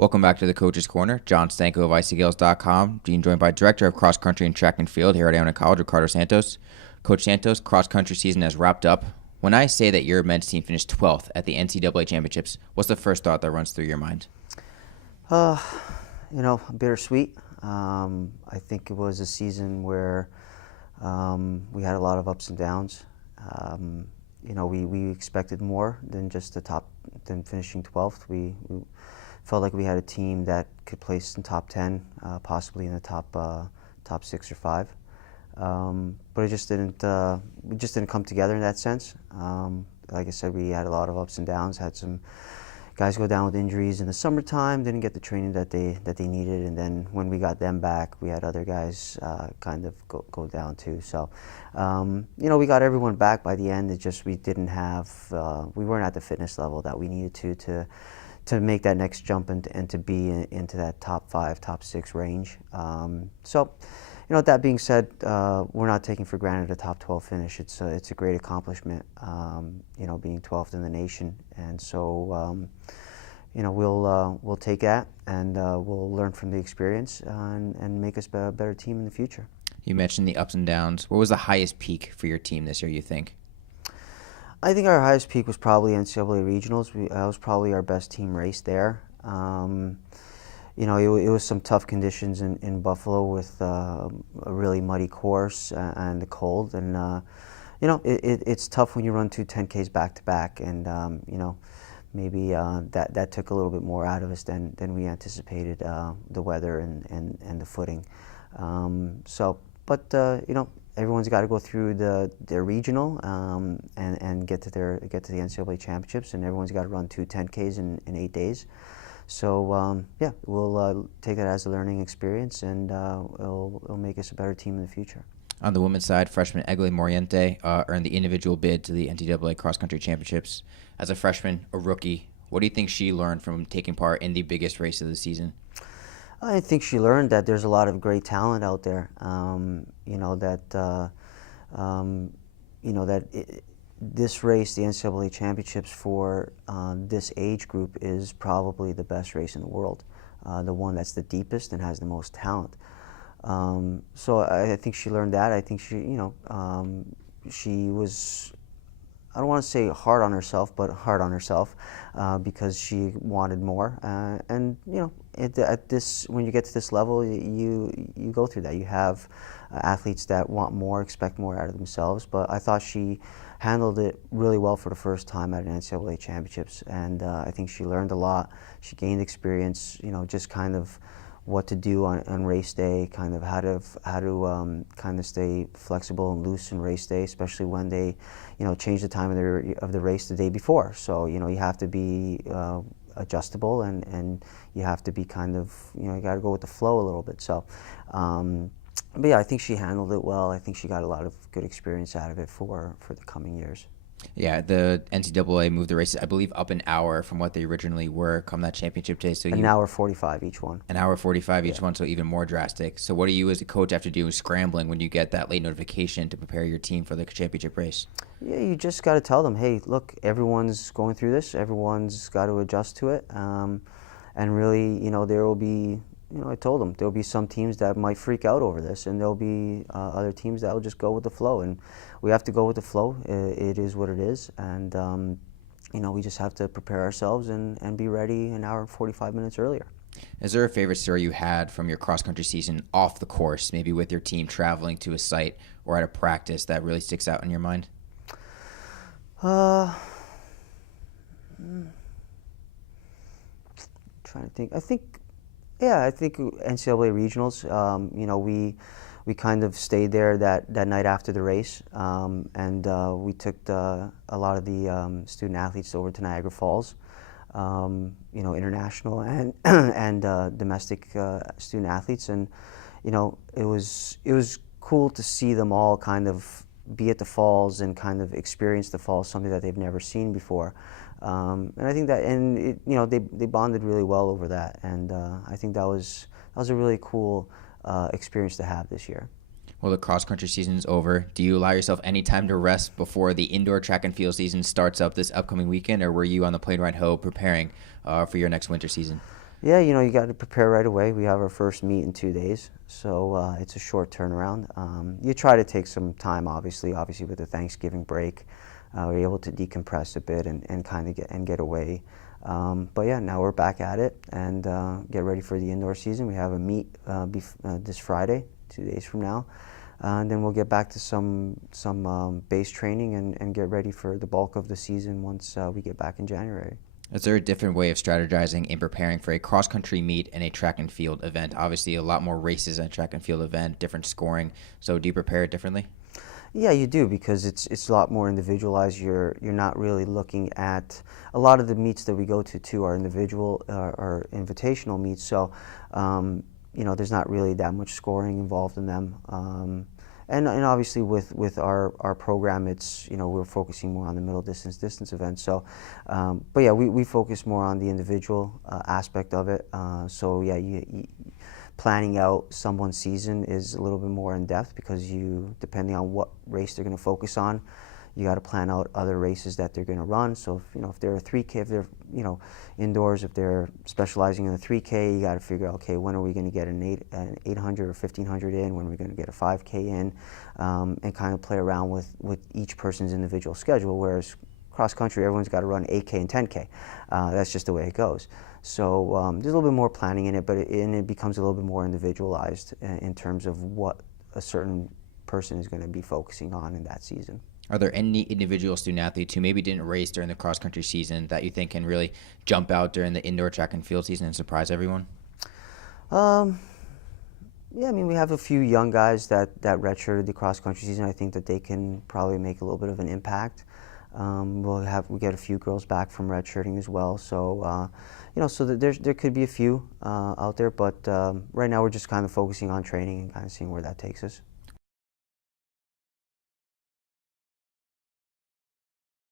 Welcome back to the Coach's Corner. John Stanko of ICGales.com, being joined by Director of Cross Country and Track and Field here at Iona College, Ricardo Santos. Coach Santos, cross country season has wrapped up. When I say that your men's team finished 12th at the NCAA Championships, what's the first thought that runs through your mind? Bittersweet. I think it was a season where we had a lot of ups and downs. We expected more than just than finishing 12th. We felt like we had a team that could place in top 10, possibly in the top 6 or 5. But it just didn't. We just didn't come together in that sense. Like I said, we had a lot of ups and downs. Had some guys go down with injuries in the summertime. Didn't get the training that they needed, and then when we got them back, we had other guys kind of go down too. So, we got everyone back by the end. It's just we didn't have. We weren't at the fitness level that we needed to make that next jump and to be into that top 5, top 6 range. That being said, we're not taking for granted a top 12 finish. It's a great accomplishment, being 12th in the nation. And so, we'll take that and we'll learn from the experience and make us a better team in the future. You mentioned the ups and downs. What was the highest peak for your team this year, you think? I think our highest peak was probably NCAA regionals. That was probably our best team race there. It was some tough conditions in Buffalo with a really muddy course and the cold. And, it's tough when you run 2 10Ks back to back. And, maybe that took a little bit more out of us than we anticipated, the weather and the footing. Everyone's got to go through their regional and get to the NCAA championships, and everyone's got to run 2 10Ks in 8 days. So we'll take that as a learning experience, and it'll make us a better team in the future. On the women's side, freshman Egley Moriente earned the individual bid to the NCAA Cross Country Championships. As a freshman, a rookie, what do you think she learned from taking part in the biggest race of the season? I think she learned that there's a lot of great talent out there. This race, the NCAA Championships for this age group, is probably the best race in the world, the one that's the deepest and has the most talent. So I think she learned that. I think she was, I don't want to say hard on herself, but hard on herself because she wanted more. When you get to this level, you go through that. You have athletes that want more, expect more out of themselves. But I thought she handled it really well for the first time at an NCAA Championships, and I think she learned a lot. She gained experience, just kind of what to do on race day, kind of how to kind of stay flexible and loose in race day, especially when they, change the time of the race the day before. So you have to be adjustable and you have to be kind of, you got to go with the flow a little bit. So. But yeah, I think she handled it well. I think she got a lot of good experience out of it for the coming years. Yeah, the NCAA moved the races, I believe, up an hour from what they originally were come that championship day. So an hour 45 each one. An hour 45 each one, so even more drastic. So what do you as a coach have to do scrambling when you get that late notification to prepare your team for the championship race? Yeah, you just got to tell them, hey, look, everyone's going through this. Everyone's got to adjust to it. And really, there will be... I told them there'll be some teams that might freak out over this, and there'll be other teams that will just go with the flow. And we have to go with the flow. It is what it is, and we just have to prepare ourselves and be ready an hour and 45 minutes earlier. Is there a favorite story you had from your cross-country season off the course, maybe with your team traveling to a site or at a practice that really sticks out in your mind? Trying to think. I think NCAA regionals. We kind of stayed there that night after the race, and we took a lot of the student athletes over to Niagara Falls. International and domestic student athletes, and it was cool to see them all kind of be at the falls and kind of experience the falls, something that they've never seen before. And I think that, they bonded really well over that, and I think that was a really cool experience to have this year. Well, the cross-country season is over. Do you allow yourself any time to rest before the indoor track and field season starts up this upcoming weekend, or were you on the plane ride home preparing for your next winter season? Yeah, you got to prepare right away. We have our first meet in 2 days, so it's a short turnaround. You try to take some time, obviously with the Thanksgiving break, we're able to decompress a bit and kind of get away. But yeah, now we're back at it and get ready for the indoor season. We have a meet this Friday, 2 days from now, and then we'll get back to some base training and get ready for the bulk of the season once we get back in January. Is there a different way of strategizing in preparing for a cross country meet and a track and field event? Obviously, a lot more races in a track and field event, different scoring. So, do you prepare it differently? Yeah, you do because it's a lot more individualized. You're not really looking at a lot of the meets that we go to too are individual or invitational meets. So, there's not really that much scoring involved in them. And obviously with our program, it's we're focusing more on the middle distance events. So, but yeah, we focus more on the individual aspect of it. So yeah, planning out someone's season is a little bit more in depth because depending on what race they're going to focus on, you got to plan out other races that they're going to run. So if they're a 3K, if they're indoors, if they're specializing in the 3K, you got to figure out, okay, when are we going to get an 800 or 1500 in? When are we going to get a 5K in? And kind of play around with each person's individual schedule. Whereas cross country, everyone's got to run 8K and 10K. That's just the way it goes. So there's a little bit more planning in it, but it becomes a little bit more individualized in terms of what a certain person is going to be focusing on in that season. Are there any individual student athletes who maybe didn't race during the cross country season that you think can really jump out during the indoor track and field season and surprise everyone? Um, yeah, I mean, we have a few young guys that redshirted the cross country season. I think that they can probably make a little bit of an impact. We get a few girls back from redshirting as well. So, so that there could be a few out there, but right now we're just kind of focusing on training and kind of seeing where that takes us.